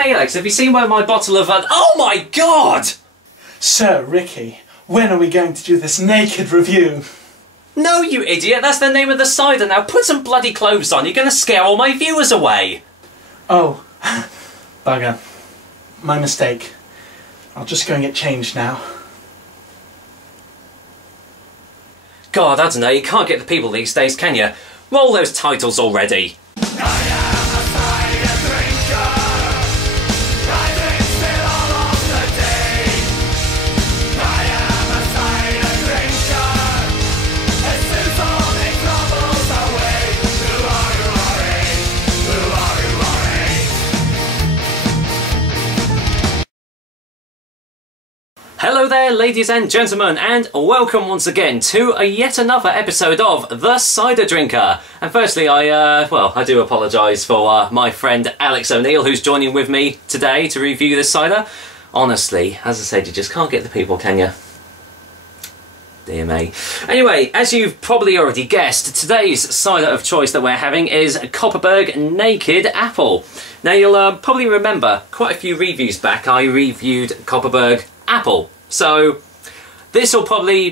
Hey Alex, have you seen where my bottle of... Oh my god! So, Ricky, when are we going to do this naked review? No, you idiot, that's the name of the cider now. Put some bloody clothes on, you're going to scare all my viewers away. Oh, bugger. My mistake. I'll just go and get changed now. God, I don't know, you can't get the people these days, can you? Roll those titles already. Hello there ladies and gentlemen, and welcome once again to yet another episode of The Cider Drinker. And firstly I do apologise for my friend Alex O'Neill, who's joining with me today to review this cider. Honestly, as I said, you just can't get the people, can you? Dear me. Anyway, as you've probably already guessed, today's cider of choice that we're having is Kopparberg Naked Apple. Now you'll probably remember quite a few reviews back I reviewed Kopparberg Apple. So this will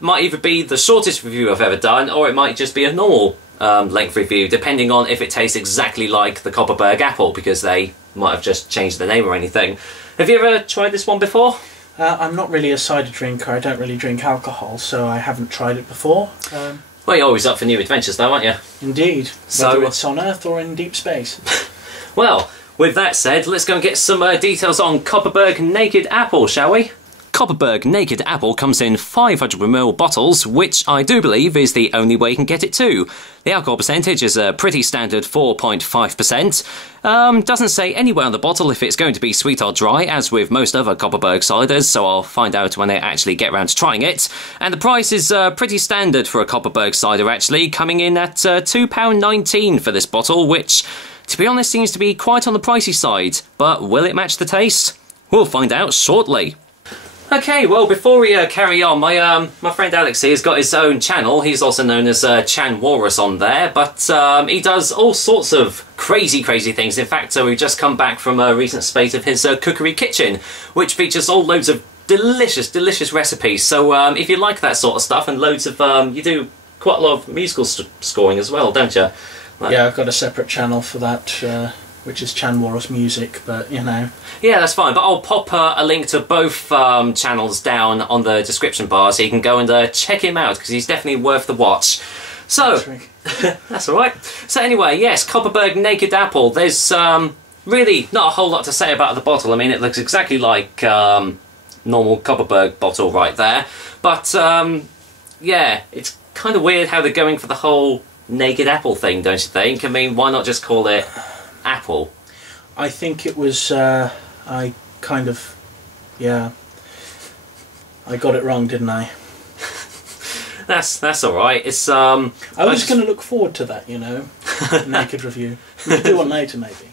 might either be the shortest review I've ever done, or it might just be a normal length review, depending on if it tastes exactly like the Kopparberg Apple, because they might have just changed the name or anything. Have you ever tried this one before? I'm not really a cider drinker. I don't really drink alcohol, so I haven't tried it before. Well, you're always up for new adventures though, aren't you? Indeed. Whether it's on Earth or in deep space. Well, with that said, let's go and get some details on Kopparberg Naked Apple, shall we? Kopparberg Naked Apple comes in 500ml bottles, which I do believe is the only way you can get it too. The alcohol percentage is a pretty standard 4.5%. Doesn't say anywhere on the bottle if it's going to be sweet or dry, as with most other Kopparberg ciders, so I'll find out when I actually get around to trying it. And the price is pretty standard for a Kopparberg cider actually, coming in at £2.19 for this bottle, which, to be honest, seems to be quite on the pricey side. But will it match the taste? We'll find out shortly. Okay, well, before we carry on, my friend Alex here has got his own channel. He's also known as Chan Walrus on there, but he does all sorts of crazy things. In fact, we've just come back from a recent spate of his cookery kitchen, which features all loads of delicious recipes. So if you like that sort of stuff, and loads of, you do quite a lot of musical scoring as well, don't you? Like, yeah, I've got a separate channel for that, which is Chan Walrus Music, but you know. Yeah, that's fine, but I'll pop a link to both channels down on the description bar so you can go and check him out, because he's definitely worth the watch. So, that's alright. So anyway, yes, Kopparberg Naked Apple. There's really not a whole lot to say about the bottle. I mean, it looks exactly like normal Kopparberg bottle right there. But, yeah, it's kind of weird how they're going for the whole naked apple thing, don't you think? I mean, why not just call it apple? I think it was, I got it wrong, didn't I? That's alright. It's I was going to look forward to that, you know, naked review. We could do one later, maybe.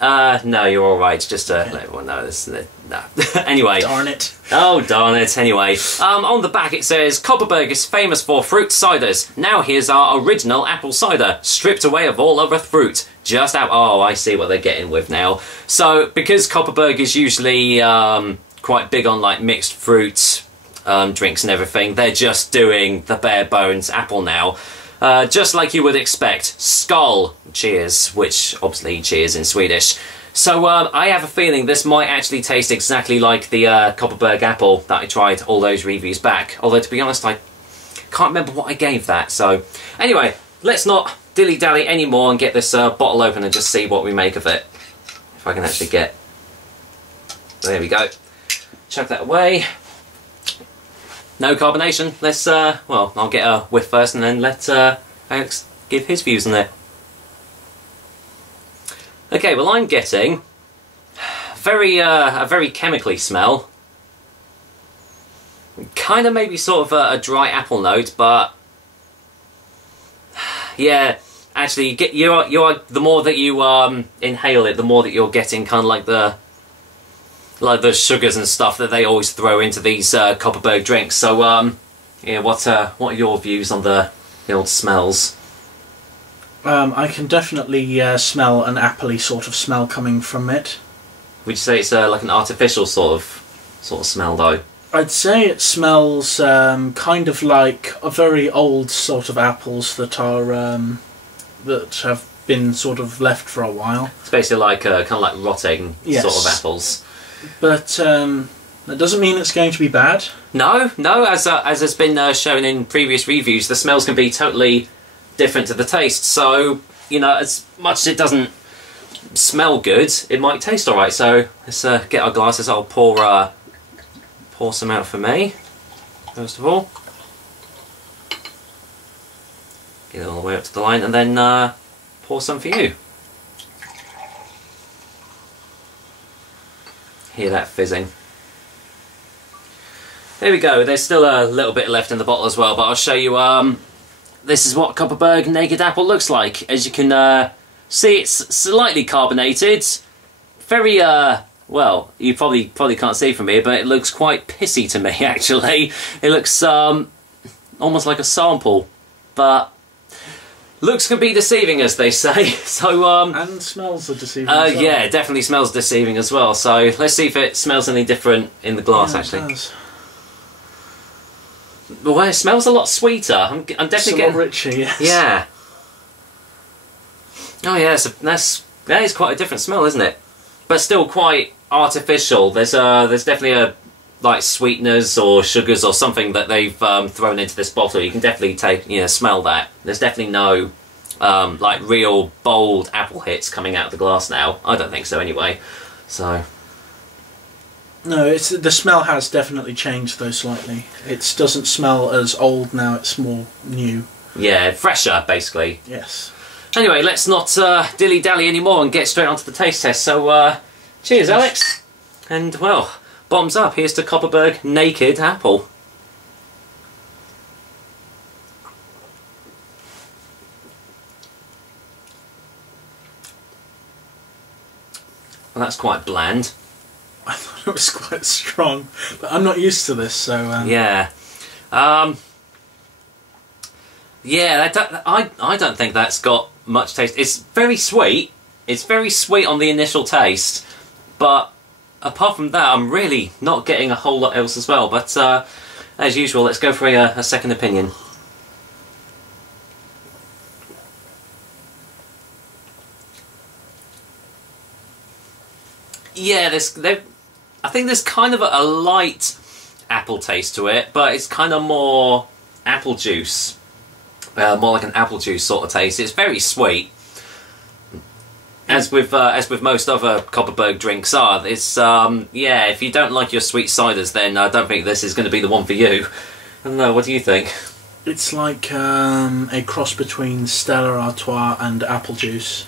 No, you're alright, just to let everyone know this. No. Anyway. Darn it. Oh, darn it. Anyway, on the back it says, Kopparberg is famous for fruit ciders. Now here's our original apple cider, stripped away of all other fruit. Just out. Oh, I see what they're getting with now. So, because Kopparberg is usually quite big on like mixed fruit drinks and everything, they're just doing the bare bones apple now. Just like you would expect. Skål, cheers, which obviously cheers in Swedish. So I have a feeling this might actually taste exactly like the Kopparberg apple that I tried all those reviews back. Although, to be honest, I can't remember what I gave that. So anyway, let's not dilly-dally anymore and get this bottle open and just see what we make of it. If I can actually get... There we go. Chuck that away. No carbonation. Let's, well, I'll get a whiff first and then let Alex give his views on it. Okay, well, I'm getting a very chemically smell. Kind of maybe sort of a dry apple note, but yeah, actually, you are the more that you inhale it, the more that you're getting kind of like the sugars and stuff that they always throw into these Kopparberg drinks. So yeah, what are your views on the old smells? I can definitely smell an appley sort of smell coming from it. Would you say it's like an artificial sort of smell though? I'd say it smells kind of like a very old sort of apples that are that have been sort of left for a while. It's basically like kind of like rotting Yes. sort of apples. But that doesn't mean it's going to be bad. No, as has been shown in previous reviews, the smells can be totally different to the taste. So, you know, as much as it doesn't smell good, it might taste alright. So let's get our glasses. I'll pour some out for me, first of all. Get it all the way up to the line, and then pour some for you. Hear that fizzing. There we go. There's still a little bit left in the bottle as well, but I'll show you. This is what Kopparberg Naked Apple looks like. As you can see, it's slightly carbonated. Very well, you probably can't see from here, but it looks quite pissy to me. Actually, it looks almost like a sample, but looks can be deceiving, as they say. So and smells are deceiving. As well. Yeah, it definitely smells deceiving as well. So let's see if it smells any different in the glass. Yeah, actually. it does. Well, it smells a lot sweeter. I'm definitely getting richer, yes. Yeah. Oh yeah, that is quite a different smell, isn't it? But still quite artificial. There's definitely like sweeteners or sugars or something that they've thrown into this bottle. You can definitely smell that. There's definitely no like real bold apple hits coming out of the glass now. I don't think so anyway. So. No, the smell has definitely changed though slightly. It doesn't smell as old now, it's more new. Yeah, fresher basically. Yes. Anyway, let's not dilly-dally anymore and get straight onto the taste test. So, cheers Alex. And well, bottoms up, here's to Kopparberg Naked Apple. Well, that's quite bland. I thought it was quite strong, but I'm not used to this, so... Yeah. Yeah, I don't think that's got much taste. It's very sweet. It's very sweet on the initial taste, but apart from that, I'm really not getting a whole lot else as well. But as usual, let's go for a second opinion. Yeah, I think there's kind of a light apple taste to it, but it's kind of more apple juice. More like an apple juice sort of taste. It's very sweet, as with most other Kopparberg drinks are. It's yeah. If you don't like your sweet ciders, then I don't think this is going to be the one for you. I don't know. What do you think? It's like a cross between Stella Artois and apple juice.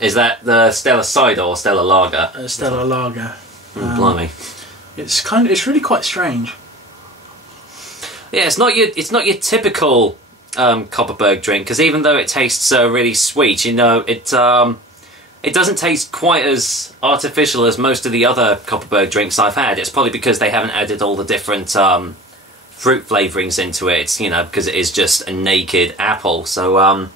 Is that the Stella Cider or Stella Lager? Stella Lager. Blimey. It's really quite strange. Yeah, it's not your typical Kopparberg drink, because even though it tastes really sweet, you know, it doesn't taste quite as artificial as most of the other Kopparberg drinks I've had. It's probably because they haven't added all the different fruit flavourings into it. It's, you know, because it is just a naked apple. So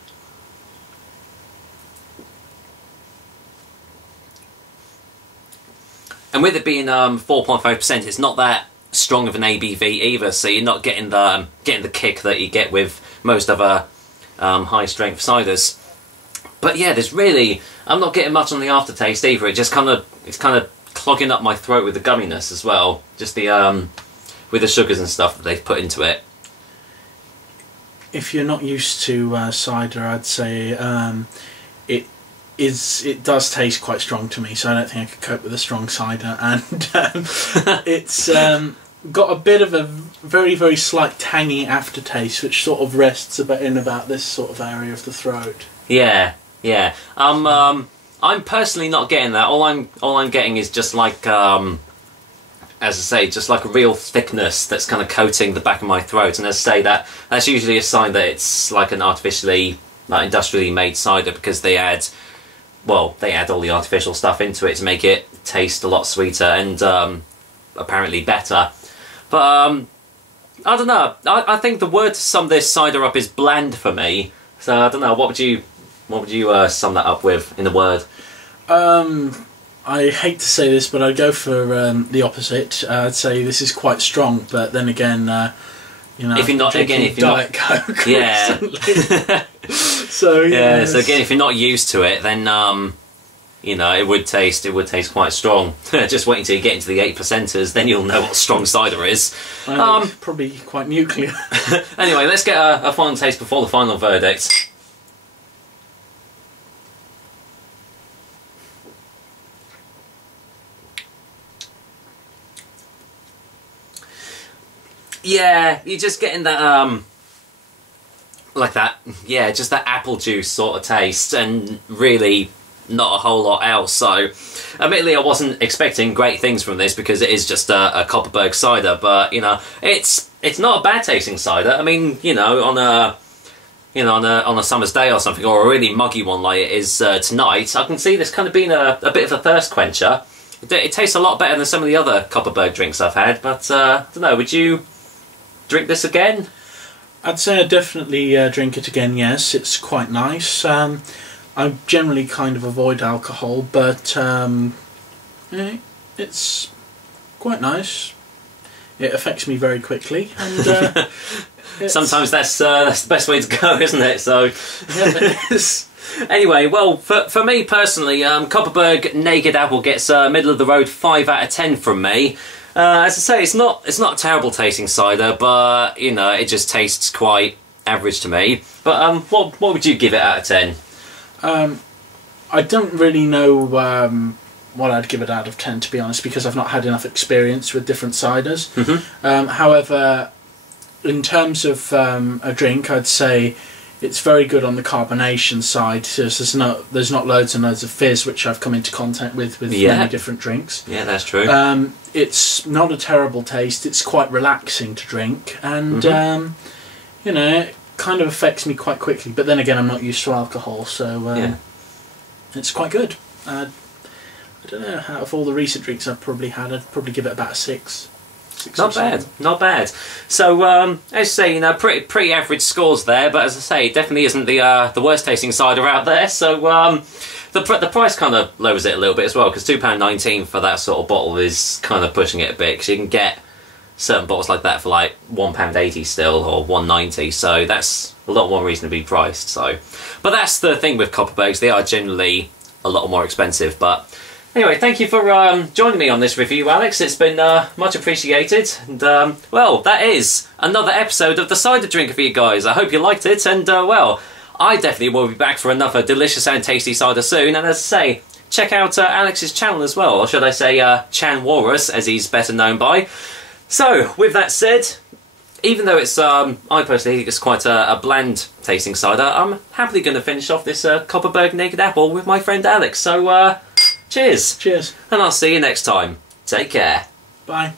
and with it being 4.5%, it's not that strong of an ABV either. So you're not getting the kick that you get with most other high strength ciders. But yeah, I'm not getting much on the aftertaste either. It's kind of clogging up my throat with the gumminess as well. Just with the sugars and stuff that they've put into it. If you're not used to cider, I'd say it does taste quite strong to me, so I don't think I could cope with a strong cider, and it's got a bit of a very, very slight tangy aftertaste, which sort of rests in about this sort of area of the throat. Yeah, yeah. I'm personally not getting that. All I'm getting is just like as I say, just like a real thickness that's kind of coating the back of my throat. And as I say, that's usually a sign that it's like an artificially, like industrially made cider, because they add all the artificial stuff into it to make it taste a lot sweeter and apparently better. But I don't know. I think the word to sum this cider up is bland for me. So I don't know. What would you sum that up with in a word? I hate to say this, but I'd go for the opposite. I'd say this is quite strong, but then again, you know, if you're not Diet Coke yeah. So yeah. So again, if you're not used to it, then you know, it would taste quite strong. Just wait until you get into the 8%ers, then you'll know what strong cider is. Probably quite nuclear. Anyway, let's get a final taste before the final verdict. Yeah, you're just getting that, like that, yeah, just that apple juice sort of taste, and really not a whole lot else. So, admittedly, I wasn't expecting great things from this because it is just a Kopparberg cider, but, you know, it's not a bad tasting cider. I mean, you know, on a summer's day or something, or a really muggy one like it is tonight, I can see this kind of being a bit of a thirst quencher. It tastes a lot better than some of the other Kopparberg drinks I've had, but, I don't know, would you drink this again? I'd say I'd definitely drink it again, yes. It's quite nice. I generally kind of avoid alcohol, but it's quite nice. It affects me very quickly, and sometimes that's the best way to go, isn't it? So, yeah, it is. Anyway, well, for me personally, Kopparberg Naked Apple gets middle of the road 5 out of 10 from me. As I say, it's not a terrible tasting cider, but you know, it just tastes quite average to me. But what would you give it out of 10? I don't really know what I'd give it out of 10, to be honest, because I've not had enough experience with different ciders. However, in terms of a drink, I'd say it's very good on the carbonation side. There's not loads and loads of fizz, which I've come into contact with many different drinks. Yeah, that's true. It's not a terrible taste. It's quite relaxing to drink, and you know, it kind of affects me quite quickly. But then again, I'm not used to alcohol, so it's quite good. I don't know. Out of all the recent drinks I've probably had, I'd probably give it about a 6. Not bad, not bad. So, as I say, you know, pretty average scores there, but as I say, it definitely isn't the worst tasting cider out there. So, the price kind of lowers it a little bit as well, because £2.19 for that sort of bottle is kind of pushing it a bit, because you can get certain bottles like that for like £1.80 still, or £1.90. So that's a lot more reasonably priced. So, but that's the thing with Kopparbergs; they are generally a lot more expensive, but. Anyway, thank you for joining me on this review, Alex. It's been much appreciated. And, well, that is another episode of The Cider Drinker for you guys. I hope you liked it. And, well, I definitely will be back for another delicious and tasty cider soon. And as I say, check out Alex's channel as well. Or should I say Chan Walrus, as he's better known by. So, with that said, even though it's, I personally think it's quite a bland tasting cider, I'm happily going to finish off this Kopparberg Naked Apple with my friend Alex. So, cheers. Cheers. And I'll see you next time. Take care. Bye.